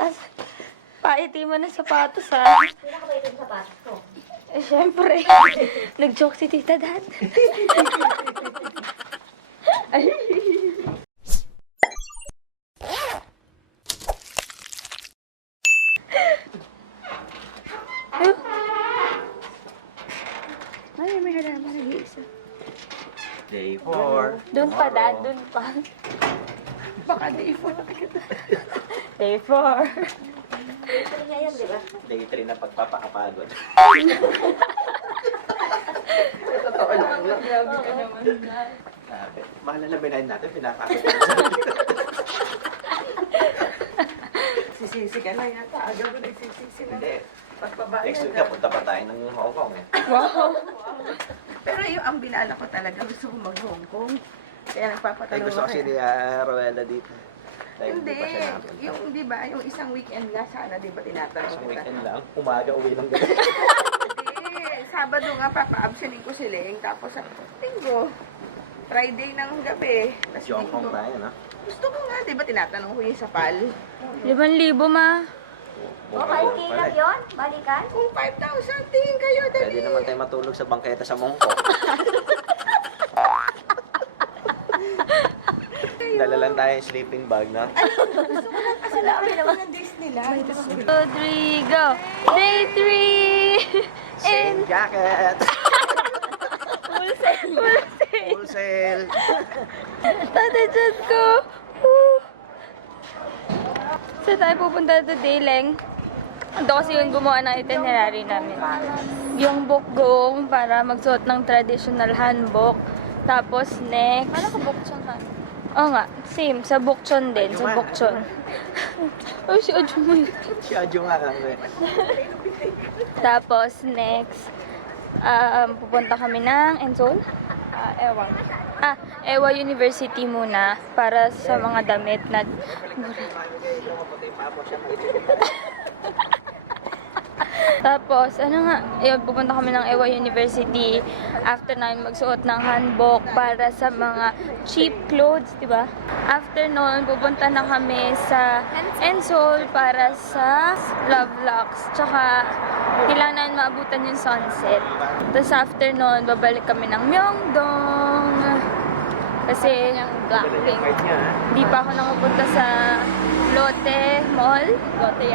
taas. Paiti mo ng sapatos, ha? Sino ka ba itong sapatos ko? Eh, syempre. Nag-joke si Tita Dad. Ay. Ay, may halaman nag-iisa. Day 4. Doon pa, Dad. Doon pa. Baka day 4 na kita. Day 4. Ito niya yun, di ba? Day 3 na pagpapakapagod. Totoo lang. Grabe ka naman, Dad. Sabi, malalabinahin natin, pinapakapagod. Sisisi ka na yata. Agaw ko nagsisisi na. Hindi. Pagpabayan Next week na. na, punta pa tayo ng Hong Kong eh. Wow. Pero yung ang binala ko talaga, gusto ko mag-Hong Kong. Kaya Ay, nagpapatanong gusto kasi ni Rowella dito. Dahil Hindi. pa siya namin. Yung, di ba, yung isang weekend nga sana, di ba, tinatanong Isang kita. weekend lang, umaga uwi ng gabi. Hindi. Sabado nga, papa-absenin ko si Leng. Tapos sa linggo, Friday ng gabi. Tapos Hong Kong linggo. tayo, no? Gusto ko nga, di ba, tinatanong ko yung sapal. 5,000, ma. O, 5K lang yun? Balikan? Kung 5,000, tingin kayo, dali. Pwede naman tayo matulog sa bangketa sa Mongkok. Dala lang tayo yung sleeping bag, no? Kasi namin naman ang days nila. 2, 3, go! Day 3! Same jacket! Full sail! Full sail! Full sail! Tate, Diyos ko! Woo! Saan tayo pupunta today, Leng? Ito kasi yung gumawa ng itinerary namin. Yung bukgong para magsuot ng traditional hanbok. Tapos next... Ano ka bukchon ka? Oo nga, same. Sa bukchon din. Sa bukchon. Oh, si Ojo mo yun. Si Adjo nga lang eh. Tapos next, pupunta kami ng Enzol? Ewa University muna para sa mga damit na... Tapos, ano nga, yun, pupunta kami ng Ewa University after namin magsuot ng hanbok para sa mga cheap clothes, di ba? After noon, pupunta na kami sa Ensol para sa Love Locks. Tsaka, kailangan maabutan yung sunset. Tapos after noon, babalik kami ng Myeongdong. Kasi, Blackpink. Di pa ako nakapunta sa Lotte Mall. Lotte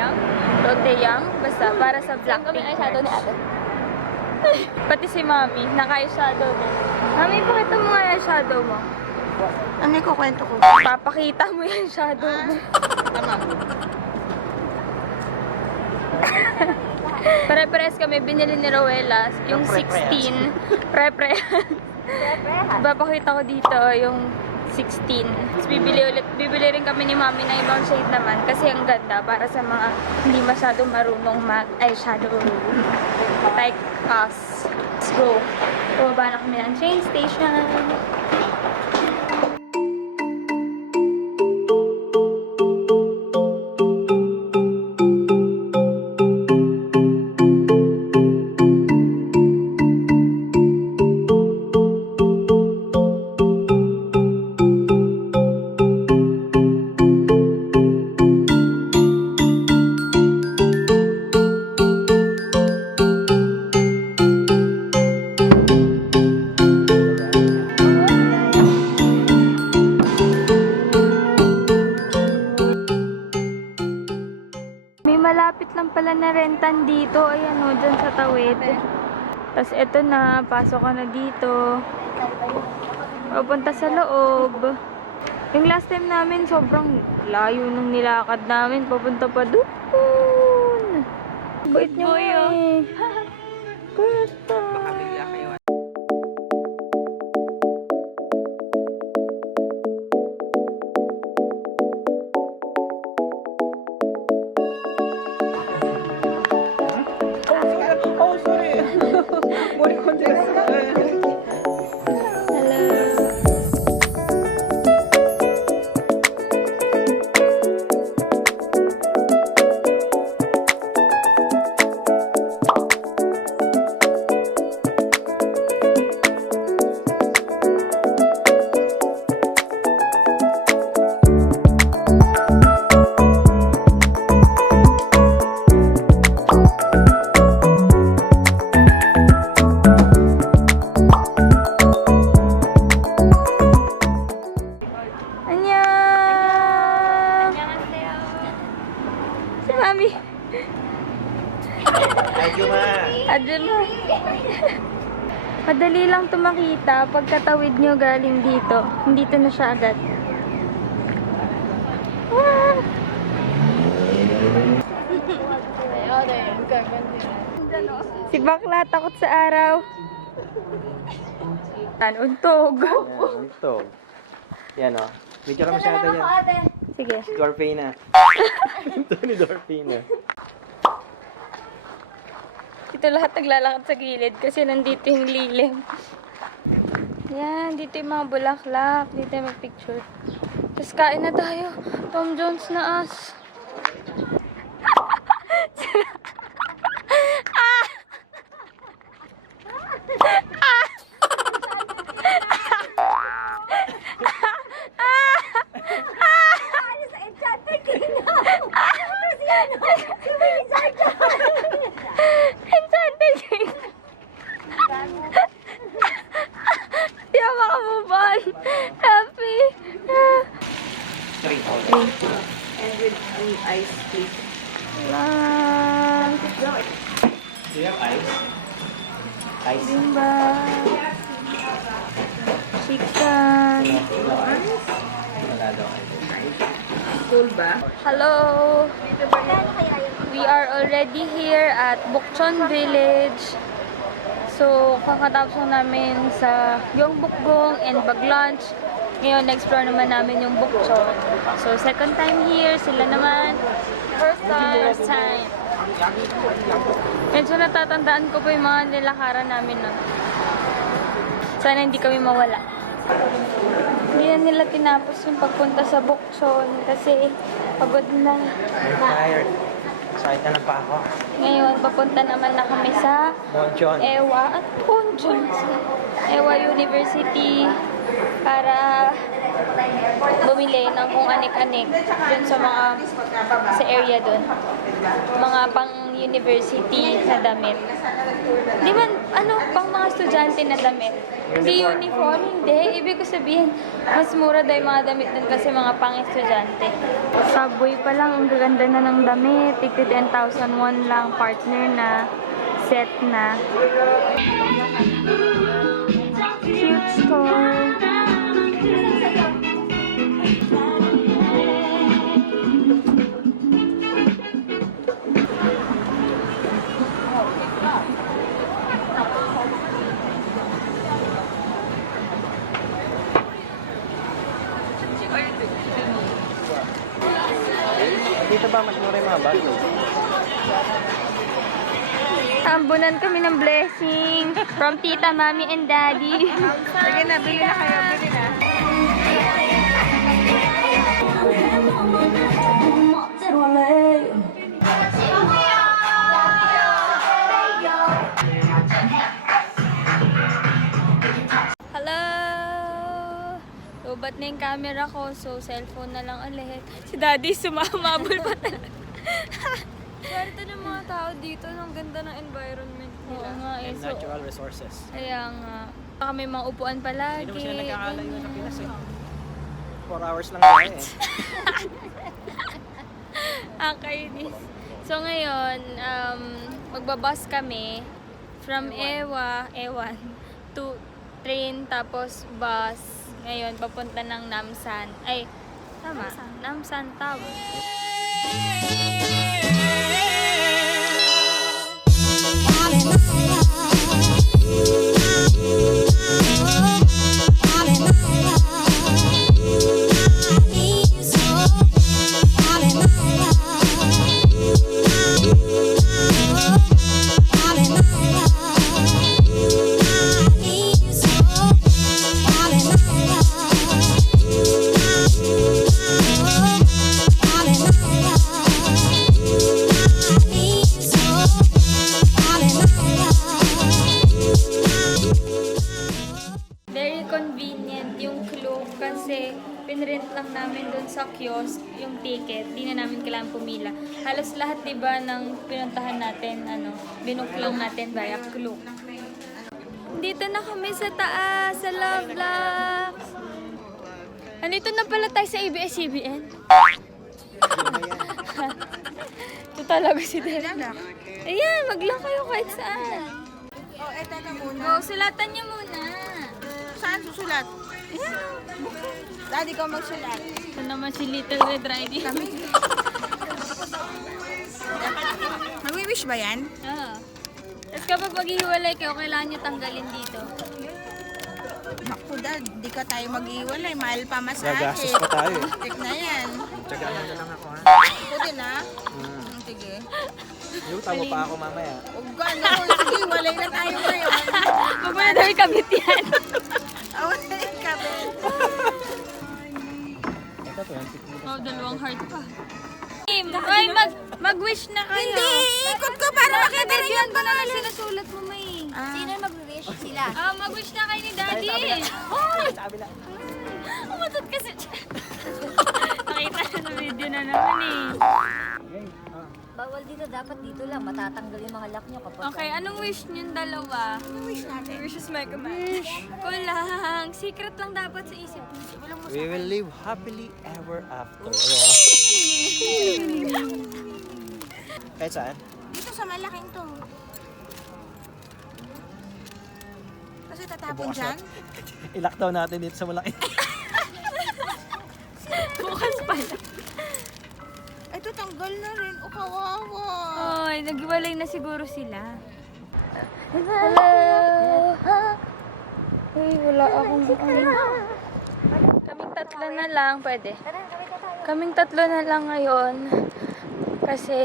Young. Basta, para sa Blackpink. Ay, shadow ni ate. Pati si Mami, naka-shadow din. Mami, pakita mo nga yung shadow mo. Ano yung kukwento ko? Papakita mo yung shadow mo. Pare-pares kami, binili ni Rowella, yung 16. Pre-pre. Papakita ko dito yung 16. Tapos bibili rin kami ni Mami ng ibang shade naman kasi ang ganda para sa mga hindi masyadong marunong mag-eyeshadow like us. Let's go. Bumaba na kami ng train station. Malapit lang pala na rentan dito. Ayan o, dyan sa tawid. Tapos eto na, pasok ka na dito. Pupunta sa loob. Yung last time namin, sobrang layo nung nilakad namin. Papunta pa doon. Bait niyo eh. Kuya. Baka bigla kayo. Oh, sorry! Mori ko din. Mami. Ajuma! Adyan mo. Madali lang ito makita. Pagkatawid nyo galing dito, dito na siya agad. Ah! Si bakla takot sa araw. Untog. Yan, ito. Yan o. Picture mo siya ito yan. Ate. Sige. Dorfina. Ito ni Dorfina. Dito lahat naglalakad sa gilid kasi nandito yung lilim. Yan, dito yung mga bulaklak. Dito yung mag-picture. Tapos kain na tayo. Tom Jones na as. Di ako makamove on. Happy. Three. And with ice, please. Do you have ice? Ice? Bimba. Chicken. No ice? Wala daw ice. Cool ba? Hello. We are already here at Bukchon Village. So, kakatapos lang namin sa Gyeongbokgung and Baglunch. Ngayon, na-explore naman namin yung Bukchon. So, second time here. Sila naman. First time. Medyo natatandaan ko po yung mga nilakaran namin nun. Sana hindi kami mawala. Hindi na nila tinapos yung pagpunta sa Bukchon kasi pagod na. I'm tired. Sakit na pa ako. Ngayon, papunta naman na kami sa Monchon. Ewa at Bunso. Ewa University para bumili ng kung anik-anik dun sa mga sa area dun. Mga pang university na damit. Di man, pang mga estudyante na damit. Hindi uniform, hindi. Ibig ko sabihin, mas mura daw yung mga damit dun kasi mga pang estudyante. Subway pa lang, ang gaganda na ng damit. Tigti 10,000 won lang, partner na, set na. Cute store. Dito ba mas mura yung mga bag? Ambunan kami ng blessing from tita, mami, and daddy. Sige na, bili na kayo. Bili na. Hello! Lubat na yung camera ko, so cellphone na lang ulit. Si daddy sumamabol pa talaga. Swerte ng mga tao dito, ang ganda ng environment nila. Oo nga eh. And So, natural resources. kaya nga. Kami mga upuan palagi. Hindi naman sila nagkakalayo sa Pinas eh. 4 hours lang tayo eh. Kainis. So ngayon, magbabus kami from Ewan to train tapos bus. Ngayon, papunta ng Namsan. Ay, tama? Namsan Tower. Very convenient yung Klook kasi pinrint lang namin dun sa kiosk yung ticket. Di na namin kailangan pumila. Halos lahat diba ng pinuntahan natin, binook lang natin via Klook. Dito na kami sa taas, sa Love Locks. Andito na pala tayo sa ABS-CBN. talaga si Dela. Ayan, maglang kayo kahit saan. Oh, eto na muna. Go, sulatan niyo muna. Saan susulat? Daddy, ikaw magsulat. Ito naman si Little Red Riding. Kami. Mag-wish ba yan? Oo. Tapos kapag maghihiwalay kayo, kailangan nyo tanggalin dito. Naku, Dad, di ka tayo mag-iwalay. Mahal pa masahe. Gagastos pa tayo. Tik na yan. Tsagaan na lang ako ha. Ako din ha? Sige. Yung tama pa ako mamaya. Huwag gano'n. Sige, walay na tayo ngayon. Huwag mo na daw ikabit yan. Walay kami. Ito, 20 Oh, dalawang heart pa. Ay, mag-wish na kayo. Hindi, ikot ko para makita rin yung ko na lang sinusulat mo, May. Sino mag-wish? Sila. Mag-wish na kayo ni Daddy. Hoy! Umatot kasi siya. Nakita na sa video na naman eh. Bawal dito, dapat dito lang. Matatanggal yung mga lock nyo kapag... Okay, anong wish niyong dalawa? Anong wish natin? Wish is my command. Kulang. Secret lang dapat sa isip mo. Walang mo. We will live happily ever after. Kahit saan? Dito sa malaking to. Kasi tatapon Bukas dyan. I-lockdown natin dito sa malaki. Bukas pala. Ito, tanggal na rin. O, kawawa. Ay, naghiwalay na siguro sila. Hello! Uy, wala akong Kaming tatlo na lang, pwede. Kaming tatlo na lang ngayon. Kasi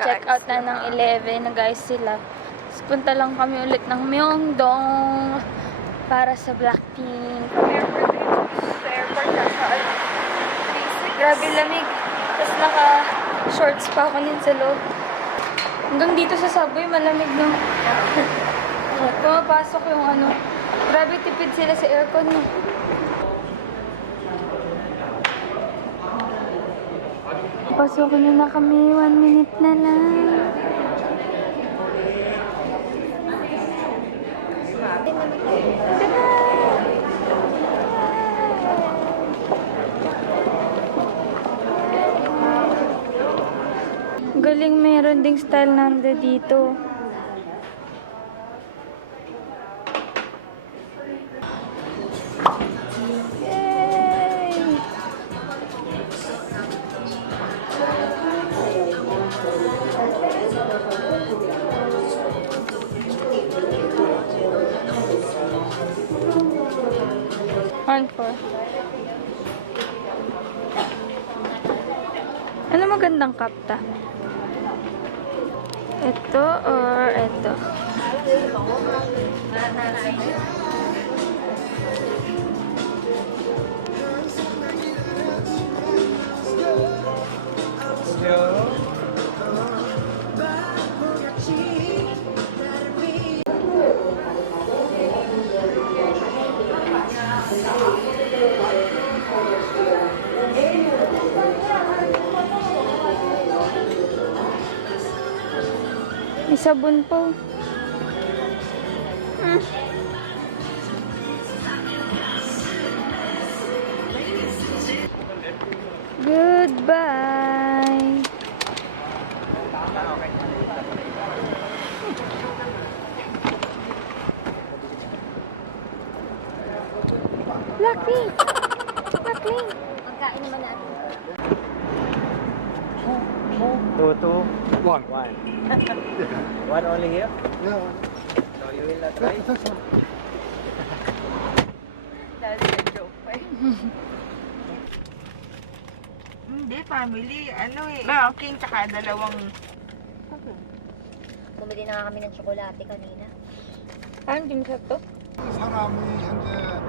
check out na ng 11 na guys sila. Tapos punta lang kami ulit ng Myeongdong para sa Blackpink. Airport na sa Grabe lamig. Tapos naka-shorts pa ako din sa loob. Hanggang dito sa subway, malamig no. Pumapasok yung ano. Grabe tipid sila sa aircon no. Pasok na kami. 1 minute na lang. Galing, meron ding style nanda dito. Yay! For. Ano magandang kapta? Ito or ito? May sabon po. Goodbye. Blackpink. Blackpink. Pagkain naman natin. 2, 2, 1. 1 only here? No. So you will not try? That's a joke pa eh. Hindi, family. Ano eh. King tsaka dalawang... Bumili na nga kami ng tsokolate kanina. Parang din sa to? 사람이 현재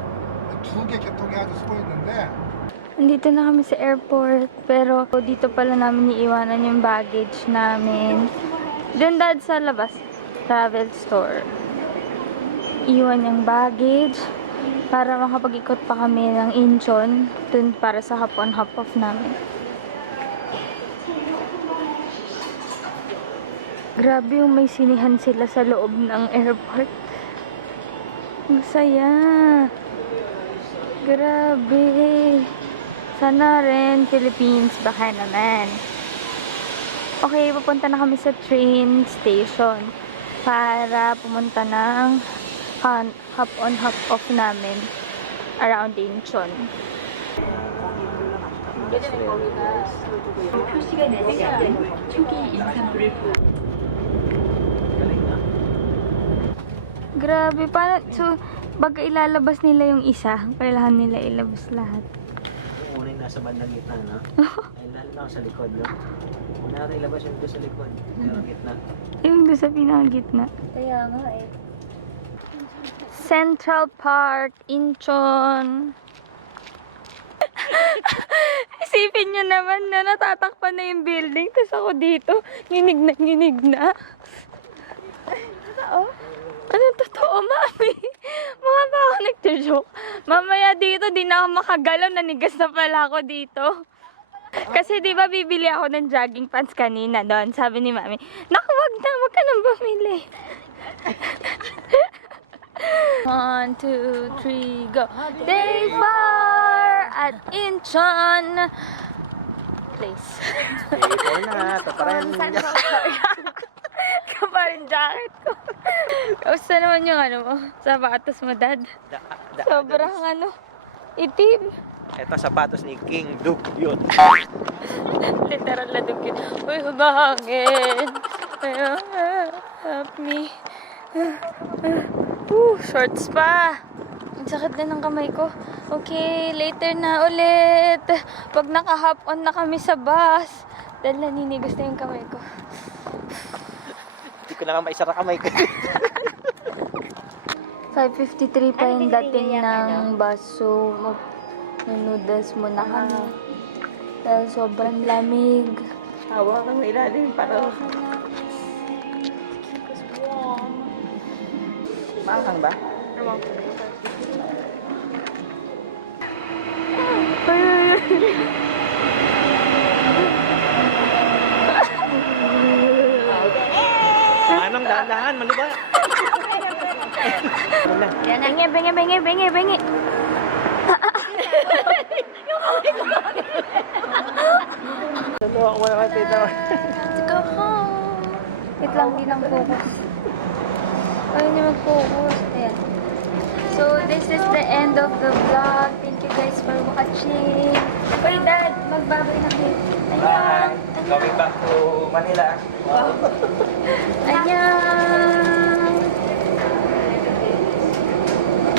2개 개통이 아주 수고했는데 Nandito na kami sa airport, pero dito pala namin iiwanan yung baggage namin. Doon dad sa labas, travel store. Iwan yung baggage para makapag-ikot pa kami ng Incheon dun para sa hop-on-hop-off namin. Grabe yung may sinihan sila sa loob ng airport. Masaya. Grabe. Sana rin, Philippines, baka naman. Okay, pupunta na kami sa train station para pumunta ng hop on hop off namin around Incheon. Grabe, paano? So, baga ilalabas nila yung isa, kailangan nila ilabas lahat. Yung una yung nasa bandang gitna, no? Ay, lalo na ako sa likod, no? Una natin ilabas yung doon sa likod. Sa gitna. Yung doon sa pinakagitna. Kaya nga eh. Central Park, Incheon. Isipin nyo naman na natatakpan na yung building, tapos ako dito, nginig na. Totoo? Ano totoo, mami? Mga ba ako nagtujoke? Mamaya dito, di na ako makagalaw, nanigas na pala ako dito. Kasi di ba bibili ako ng jogging pants kanina doon, sabi ni mami, naku, wag ka nang bumili. 1, 2, 3, go. Day 4 at Incheon place. Ito na, tataran. Kaparin jacket ko. Kausta naman yung ano mo? Sapatos mo, dad? Sobrang ano, itim. Ito sapatos ni King Duke yun. Literal na dugin. Uy, humahangin. Ayun, help me. Shorts pa. Ang sakit na ng kamay ko. Okay, later na ulit. Pag naka-hop on na kami sa bus. Dahil naninigas na yung kamay ko. Hindi ko na nga maisara kamay ko. 5:53 pa yung dating ng bus. So, mag-noodles muna kami. Dahil sobrang lamig. Hawak ng ilalim para... Maanghang ba? Anong dahan-dahan, maluba? Bengi. Tulungan ko naman dito. Let's go home. Wait lang, di lang focus. Ayaw niya mag-focus. Ayan. So, this is the end of the vlog. Thank you guys for watching. Uy, Dad, magbabay na kayo. Bye! Going back to Manila. Annyeong!